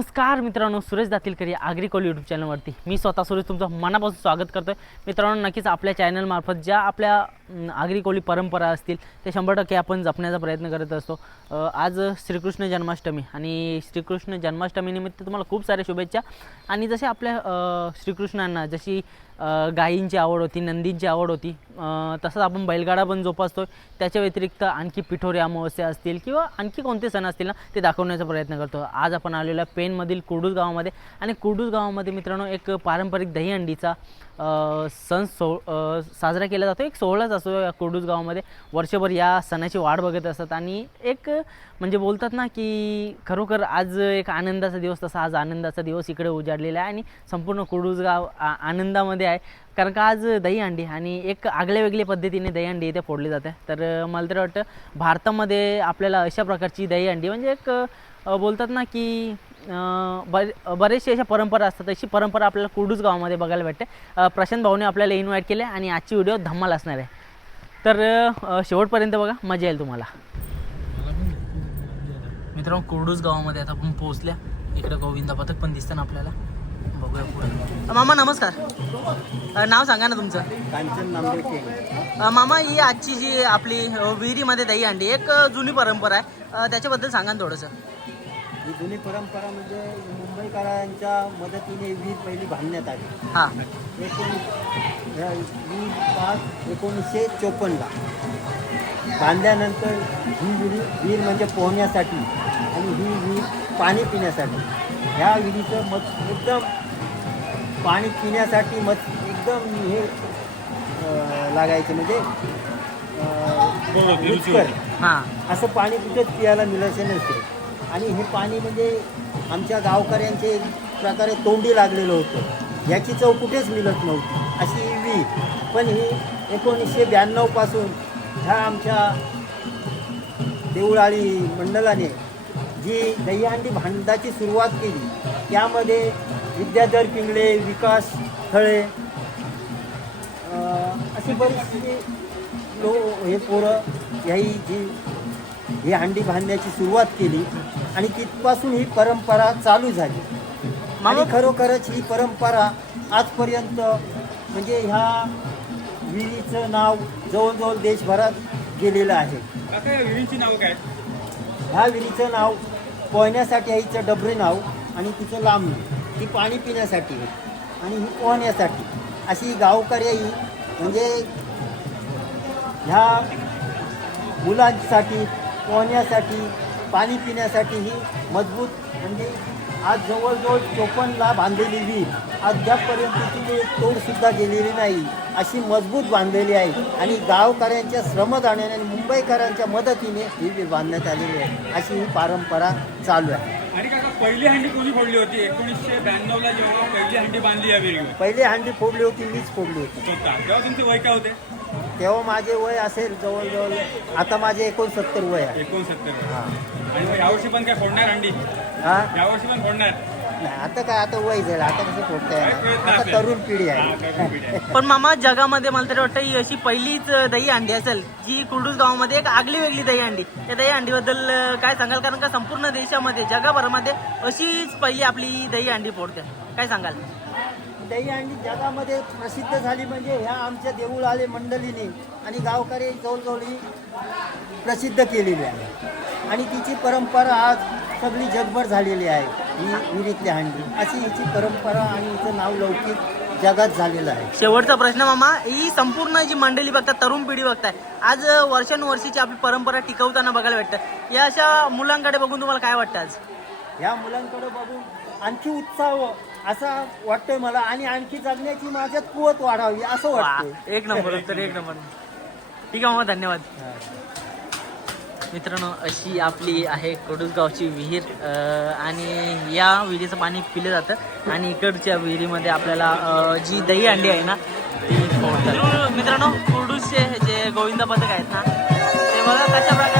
mouth नमस्कार मित्रांनो सुरेश दातीलकर या आग्रिकोल यूट्यूब चॅनलवरती मी स्वतः सुरेश तुमचं मनापासून स्वागत करतो आहे मित्रांनो नक्कीच आपल्या चॅनलमार्फत ज्या आपल्या आग्रिकोली परंपरा असतील ते शंभर टक्के आपण जपण्याचा प्रयत्न करत असतो. आज श्रीकृष्ण जन्माष्टमी आणि श्रीकृष्ण जन्माष्टमीनिमित्त तुम्हाला खूप साऱ्या शुभेच्छा. आणि जसे आपल्या श्रीकृष्णांना जशी गायींची आवड होती नंदींची आवड होती तसंच आपण बैलगाडा पण जोपासतो त्याच्या व्यतिरिक्त आणखी पिठोरी अमावस्या असतील किंवा आणखी कोणते सण असतील ना ते दाखवण्याचा प्रयत्न करतो आज आपण आलेल्या पेन मधील कुर्डूस गावामध्ये. आणि कुर्डूस गावामध्ये मित्रांनो एक पारंपरिक दहीहंडीचा सण सो साजरा केला जातो. एक सोहळाच असतो या कुर्डूस गावामध्ये. वर्षभर या सणाची वाट बघत असतात. आणि एक म्हणजे बोलतात ना की खरोखर आज एक आनंदाचा दिवस तसा आज आनंदाचा दिवस इकडे उजाडलेला आहे. आणि संपूर्ण कुर्डूस गाव आ- आनंदामध्ये आहे. कारण का आज दहीहंडी आणि एक आगळ्या वेगळ्या पद्धतीने दहीहंडी इथे फोडली जाते. तर मला तर वाटतं भारतामध्ये आपल्याला अशा प्रकारची दहीहंडी म्हणजे एक बोलतात ना की अं, बर बरेचसे अशा परंपरा असतात. अशी परंपरा आपल्याला कुर्डूस गावामध्ये बघायला भेटते. प्रशांत भाऊने आपल्याला इन्व्हाइट केले आणि आजची व्हिडिओ धम्माल असणार आहे. तर शेवटपर्यंत बघा मजा येईल तुम्हाला. मित्रांनो कुर्डूस गावामध्ये आता आपण पोहोचल्या. इकडे गोविंदा पथक पण दिसतं ना आपल्याला. बघूया पुढे. मामा नमस्कार. नाव सांगा ना तुमचं. कांचन मामा ही आजची जी आपली विहिरीमध्ये दही अंडी एक जुनी परंपरा आहे. त्याच्याबद्दल सांगा ना थोडंसं. ही जुनी परंपरा म्हणजे मुंबईकरांच्या मदतीने वीज पहिली बांधण्यात आली. हां. वीज पाच एकोणीसशे चोपन्नला बांधल्यानंतर ही विहीर विहीर म्हणजे पोहण्यासाठी आणि ही विहीर पाणी पिण्यासाठी. ह्या विहिरीचं मत एकदम पाणी पिण्यासाठी मत एकदम हे लागायचे म्हणजे रुचकर हां असं पाणी कुठेच पियाला मिळायचं नसते. आणि हे पाणी म्हणजे आमच्या गावकऱ्यांचे प्रकारे तोंडी लागलेलं होतं. याची चव कुठेच मिळत नव्हती. अशी ही विहीर पण ही एकोणीसशे ब्याण्णवपासून ह्या आमच्या देऊळाळी मंडळाने जी दहीहंडी भांडाची सुरुवात केली त्यामध्ये विद्याधर पिंगळे विकास थळे अशी बरीचशी लो हे पोरं ह्याही जी ही हांडी भांडण्याची सुरुवात केली आणि तिथपासून ही परंपरा चालू झाली. आणि खरोखरच ही परंपरा आजपर्यंत म्हणजे ह्या विहिरीचं नाव जवळजवळ देशभरात गेलेलं आहे. विहिरींची नाव काय? ह्या विहिरीचं नाव पोहण्यासाठी आहे हिचं डबरे नाव आणि तिचं लांबणी ती पाणी पिण्यासाठी आहे आणि ही पोहण्यासाठी. अशी गावकऱ्याही म्हणजे ह्या मुलांसाठी पोहण्यासाठी पाणी पिण्यासाठी ही मजबूत म्हणजे आज जवळजवळ चोपन्नला बांधलेली विहीर अद्यापपर्यंत तिथे तोडसुद्धा गेलेली नाही. अशी मजबूत बांधलेली आहे आणि गावकऱ्यांच्या श्रमदानाने आणि मुंबईकरांच्या मदतीने ही विहीर बांधण्यात आलेली आहे. अशी ही परंपरा चालू आहे. आणि काका पहिली हंडी कोणी फोडली होती? एकोणीसशे ब्याण्णवला जेव्हा पहिली हंडी बांधली या विहिरीवर. पहिली हंडी फोडली होती मीच फोडली होती. स्वतः तेव्हा तुमचे वय काय होते? तेव्हा माझे वय असेल जवळजवळ आता माझे एकोणसत्तर वय आहे. एकोणसत्तर. हां. आणि मग यावर्षी पण काय फोडणार हंडी हां? यावर्षी पण फोडणार. नाही आता काय आता वय झालं आता कसं फोडता काय येणार प्रयत्न आता? तरुण पिढी हा, आहे तरुण पिढी आहे. पण मामा जगामध्ये मला तरी वाटतं ही अशी पहिलीच दही अंडी असेल जी कुर्डूस गावामध्ये एक आगली वेगळी दही अंडी. त्या दही अंडीबद्दल अ, काय सांगाल? कारण का संपूर्ण देशामध्ये जगाभरामध्ये अशीच पहिली आपली दही अंडी फोडते. काय सांगाल? दहीहंडी जगामध्ये प्रसिद्ध झाली म्हणजे ह्या आमच्या देऊळ आले मंडळीने आणि गावकरी जवळजवळ ही प्रसिद्ध केलेली आहे. आणि तिची परंपरा आज सगळी जगभर झालेली आहे. ही विहिरीतली हंडी. अशी हिची परंपरा आणि हिचं नाव लौकिक जगात झालेलं आहे. शेवटचा प्रश्न मामा ही संपूर्ण जी मंडळी बघतात तरुण पिढी बघताय आज वर्षानुवर्षीची आपली परंपरा टिकवताना बघायला भेटतं. या अशा मुलांकडे बघून तुम्हाला काय वाटतं आज? ह्या मुलांकडे बघून आणखी उत्साह असा वाटतोय मला आणि आणखी जगण्याची माझ्यात कुवत वाढावी असं वा, वाटतंय. एक नंबर उत्तर एक नंबर. ठीक आहे मामा धन्यवाद. मित्रांनो अशी आपली आहे कडूसगावची विहीर आणि या विहिरीचं पाणी पिलं जातं. आणि इकडच्या विहिरीमध्ये आपल्याला जी दही अंडी आहे ना ती मित्रांनो कुडूसचे जे गोविंद पथक आहेत ना ते बघा कशा प्रकारे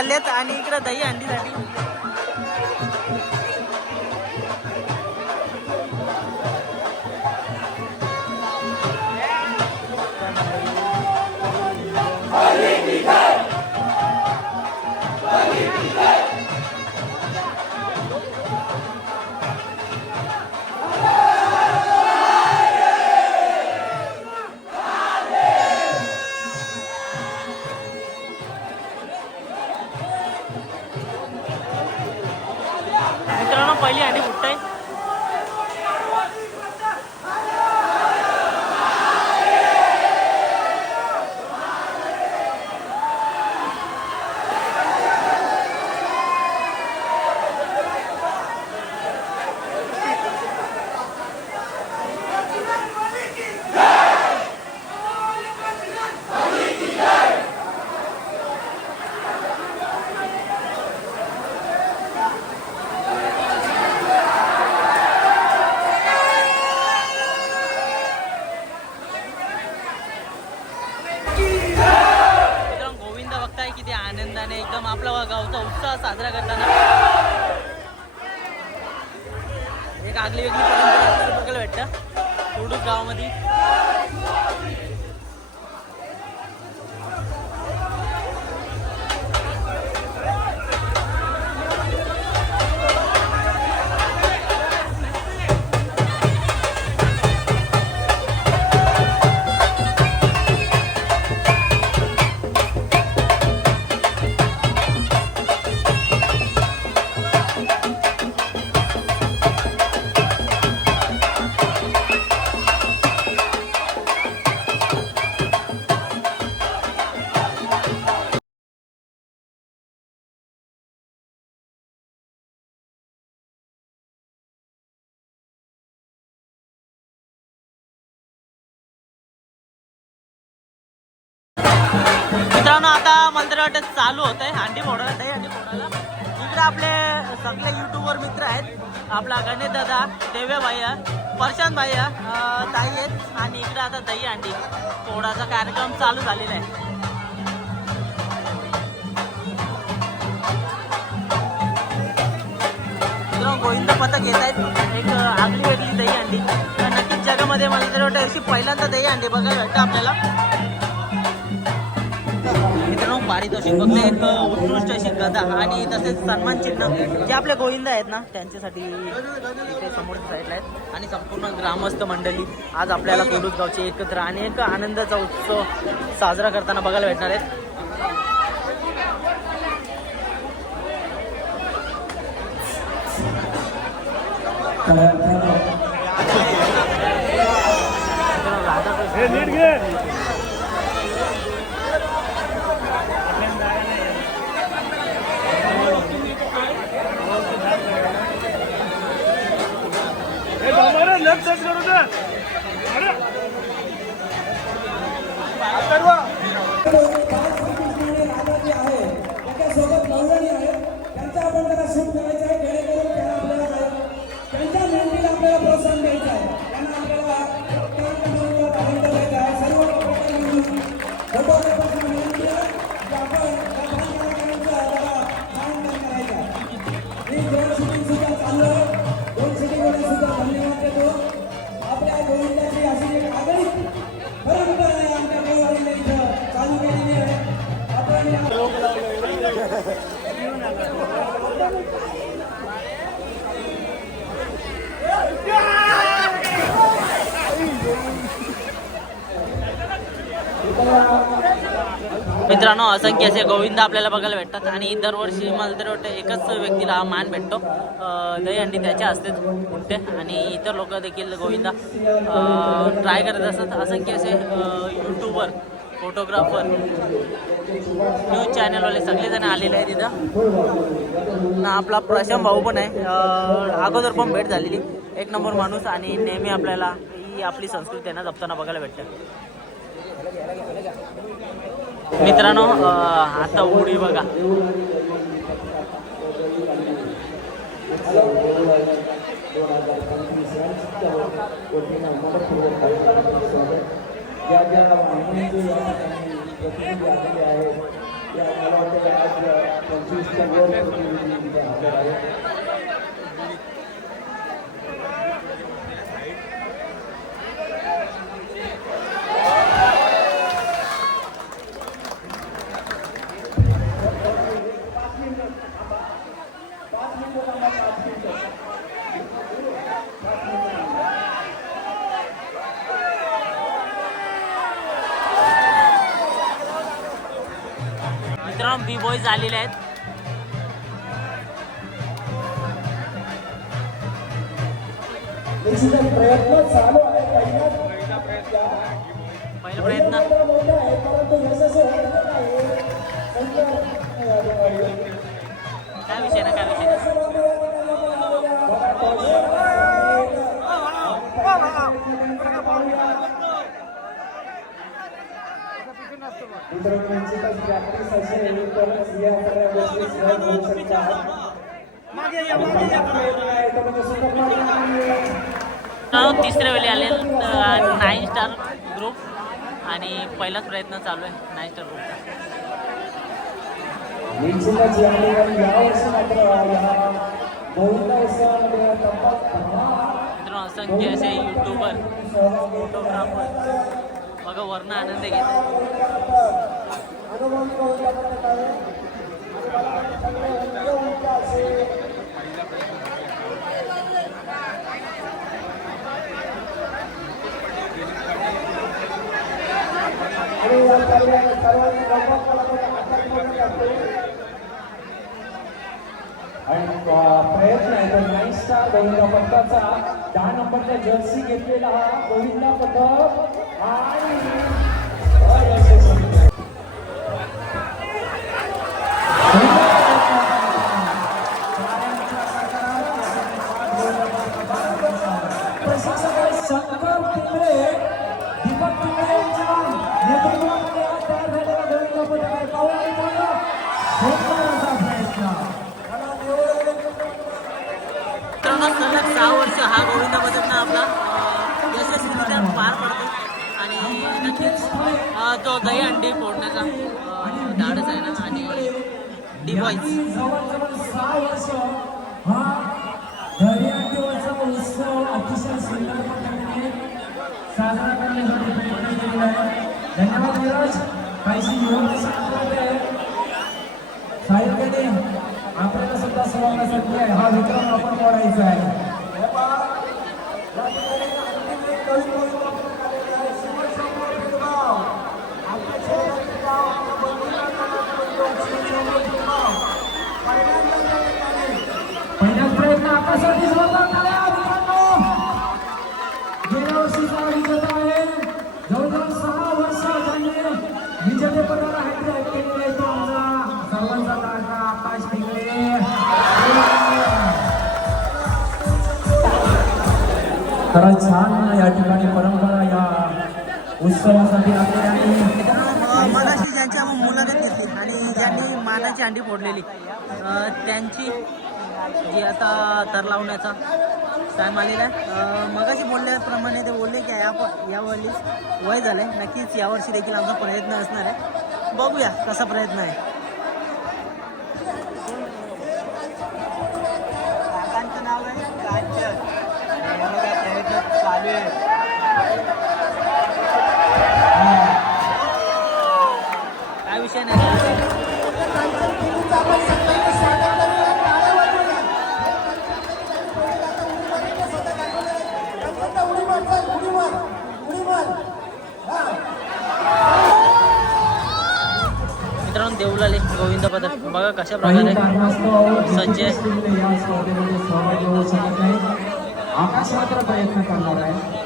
चाललेत आणि इकडे दही अंडीसाठी मित्रांनो आता मला तरी वाटत चालू होत आहे हांडी फोडायला दही हांडी फोडायला इकडे आपले सगळे युट्यूबवर मित्र आहेत. आपला गणेश दादा देव्या भैया प्रशांत भैया ताई आहेत. आणि इकडे आता दही हांडी. फोडाचा कार्यक्रम चालू झालेला आहे. गोविंद पथक येत आहेत. एक आगली वेगळी दही हांडी. नक्कीच जगामध्ये मला तरी वाटतं अशी पहिल्यांदा दही हांडी बघायला भेटतं आपल्याला. पारितोषिक फक्त एक उत्कृष्ट अशी गदा आणि तसेच सन्मान चिन्ह जे आपले गोविंद आहेत ना त्यांच्यासाठी इथे समोरच्या साईडला आहेत. आणि संपूर्ण ग्रामस्थ मंडळी आज आपल्याला कोडूस गावचे एकत्र आणि एक आनंदाचा उत्सव साजरा करताना बघायला भेटणार आहेत. त्याच्यासोबत असंख्य असे गोविंद आपल्याला बघायला भेटतात. आणि दरवर्षी मला तर वाटतं एकच व्यक्तीला हा मान भेटतो. दहीहंडी त्याच्या असते उठते आणि इतर लोक देखील गोविंदा ट्राय करत असतात. असंख्य असे यूट्यूबर फोटोग्राफर न्यूज चॅनलवाले सगळेजण आलेले आहेत तिथं ना आपला प्रशांत भाऊ पण आहे. अगोदर पण भेट झालेली. एक नंबर माणूस आणि नेहमी आपल्याला ही आपली संस्कृती त्यांना जपताना बघायला भेटते. मित्रांनो आता उडी बघा पहिला प्रयत्न. काय विषय ना काय विषय तिसऱ्या वेळी आले नाईन स्टार ग्रुप आणि पहिलाच प्रयत्न चालू आहे टप्प्यात दहा मित्रांनो असंख्य असे युट्यूबर फोटोग्राफर बघा वर्ण आनंद घेत अनुभवी गोविंद पथक आहे आणि या सर्वांनी आणि प्रयत्न आहे तर नाईन स्टार गोविंदा पथकाचा दहा नंबरचा जर्सी घेतलेला हा गोविंदा पथक आणि काहीशी युवक सांगत साहित्याने आपल्याला सुद्धा सर्वांना आहे. हा विक्रम आपण मोडायचा आहे. पहिलाच प्रयत्न आकाशात दिसला खरं छान या ठिकाणी परंपरा या उत्सवासाठी मगाशी ज्यांची मुलाखत घेतली आणि ज्यांनी मानाची अंडी फोडलेली त्यांची जी आता तर लावण्याचा टाईम आलेला आहे. मगाशी बोलल्याप्रमाणे ते बोलले की या यावेळी वय झालं आहे नक्कीच यावर्षी देखील आमचा प्रयत्न असणार आहे. बघूया कसा प्रयत्न आहे. नाही. आकाश मात्र प्रयत्न करणार आहे.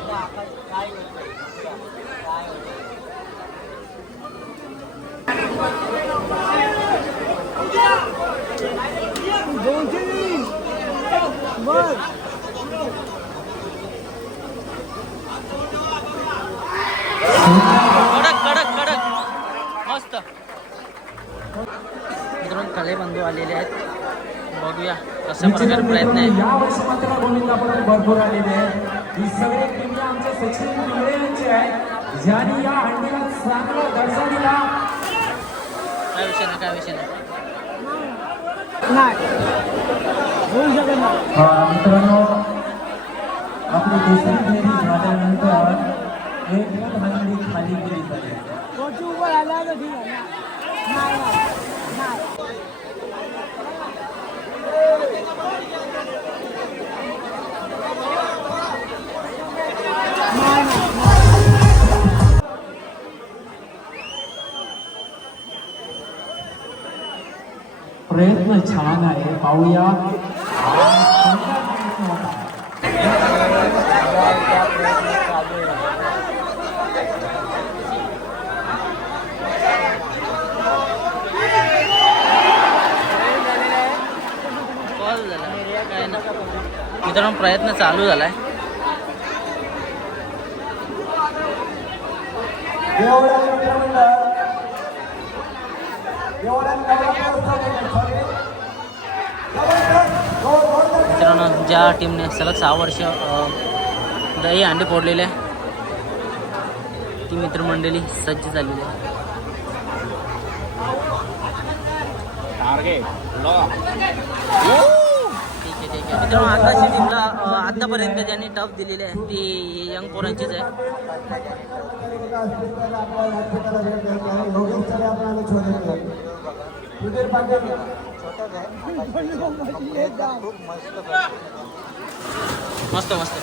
कडक कडक कडक. मस्त. मित्रांनो कले बंधू आलेले आहेत. बघूया कशा प्रकारे प्रयत्न आहे या वर्षी मात्र गोविंदा भरपूर आलेले आहे. ही सगळे किल्ले आमचे सचिन पिंगळे यांचे आहे ज्यांनी या हंडीला चांगला दर्जा दिला. काय विषय नाही काय विषय नाही. मित्रांनो आपली दुसरी फेरी झाल्यानंतर एक हंडी खाली केली जाते เปรตเมื่อช้าไหนเปายา मित्रांनो प्रयत्न चालू झालाय. आहे मित्रांनो ज्या टीमने सलग सहा वर्ष दही अंडे फोडलेले आहे ती मित्रमंडळी सज्ज झालेली आहे. ठीक आहे मित्रांनो आताची टीमला आतापर्यंत ज्यांनी टफ दिलेली आहे ती यंग पोरांचीच आहे मस्त मस्त.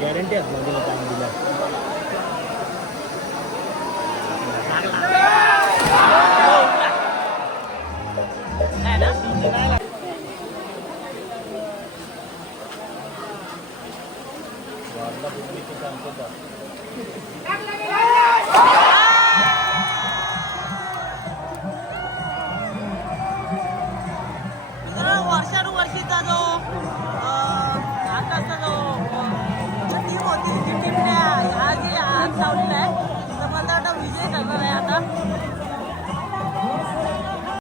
गॅरंटी असणार